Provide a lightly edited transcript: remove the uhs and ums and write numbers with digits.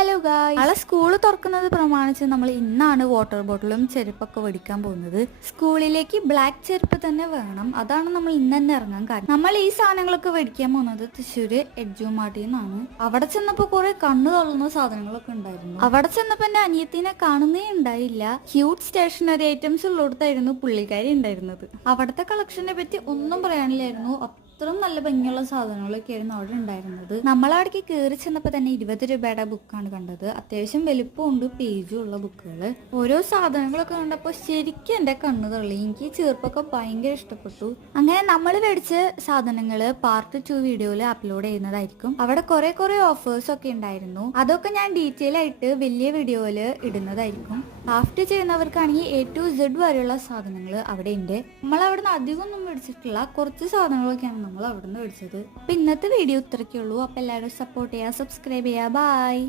Hello guys, നാളെ school തുറക്കുന്നത് പ്രമാണിച്ച് നമ്മൾ ഇന്നാണ് വാട്ടർ ബോട്ടിലും ചെരുപ്പൊക്കെ മേടിക്കാൻ പോകുന്നത്. സ്കൂളിലേക്ക് ബ്ലാക്ക് ചെരുപ്പ് തന്നെ വേണം, അതാണ് നമ്മൾ ഇന്ന് തന്നെ ഇറങ്ങാൻ കാരണം. നമ്മൾ ഈ സാധനങ്ങളൊക്കെ മേടിക്കാൻ പോകുന്നത് തൃശ്ശൂര് എഡ്ജുമാർട്ടിൽ നിന്നാണ്. അവിടെ ചെന്നപ്പോൾ കുറെ കണ്ണു തള്ളുന്ന സാധനങ്ങളൊക്കെ ഉണ്ടായിരുന്നു. അവിടെ ചെന്നപ്പോൾ എന്റെ അനിയത്തിനെ കാണുന്നേ ഉണ്ടായില്ല. ക്യൂട്ട് സ്റ്റേഷനറി ഐറ്റംസ് ഉള്ളിടത്തായിരുന്നു പുള്ളിക്കാരി ഉണ്ടായിരുന്നത്. അവിടുത്തെ കളക്ഷനെ പറ്റി ഒന്നും പറയാനില്ലായിരുന്നു. അത്രയും നല്ല ഭംഗിയുള്ള സാധനങ്ങളൊക്കെ ആയിരുന്നു അവിടെ ഉണ്ടായിരുന്നത്. നമ്മളവിടേക്ക് കയറി ചെന്നപ്പോൾ തന്നെ 20 രൂപയുടെ ബുക്കാണ് കണ്ടത്. അത്യാവശ്യം വലുപ്പമുണ്ട്, പേജും ഉള്ള ബുക്കുകൾ. ഓരോ സാധനങ്ങളൊക്കെ കണ്ടപ്പോൾ ശരിക്കും എന്റെ കണ്ണ് തള്ളി. എനിക്ക് ചെറുപ്പൊക്കെ ഭയങ്കര ഇഷ്ടപ്പെട്ടു. അങ്ങനെ നമ്മൾ മേടിച്ച സാധനങ്ങൾ പാർട്ട് 2 വീഡിയോയിൽ അപ്ലോഡ് ചെയ്യുന്നതായിരിക്കും. അവിടെ കുറെ ഓഫേഴ്സ് ഒക്കെ ഉണ്ടായിരുന്നു. അതൊക്കെ ഞാൻ ഡീറ്റെയിൽ ആയിട്ട് വലിയ വീഡിയോയിൽ ഇടുന്നതായിരിക്കും. ക്രാഫ്റ്റ് ചെയ്യുന്നവർക്കാണെങ്കിൽ A to Z വരെയുള്ള സാധനങ്ങൾ അവിടെ ഉണ്ട്. നമ്മൾ അവിടുന്ന് അധികം ഒന്നും മേടിച്ചിട്ടില്ല, കുറച്ച് സാധനങ്ങളൊക്കെയാണ് നമ്മൾ അവിടുന്ന് മേടിച്ചത്. അപ്പൊ ഇന്നത്തെ വീഡിയോ ഇത്രയ്ക്കുള്ളൂ. അപ്പൊ എല്ലാവരും സപ്പോർട്ട് ചെയ്യുക, സബ്സ്ക്രൈബ് ചെയ്യുക. ബൈ.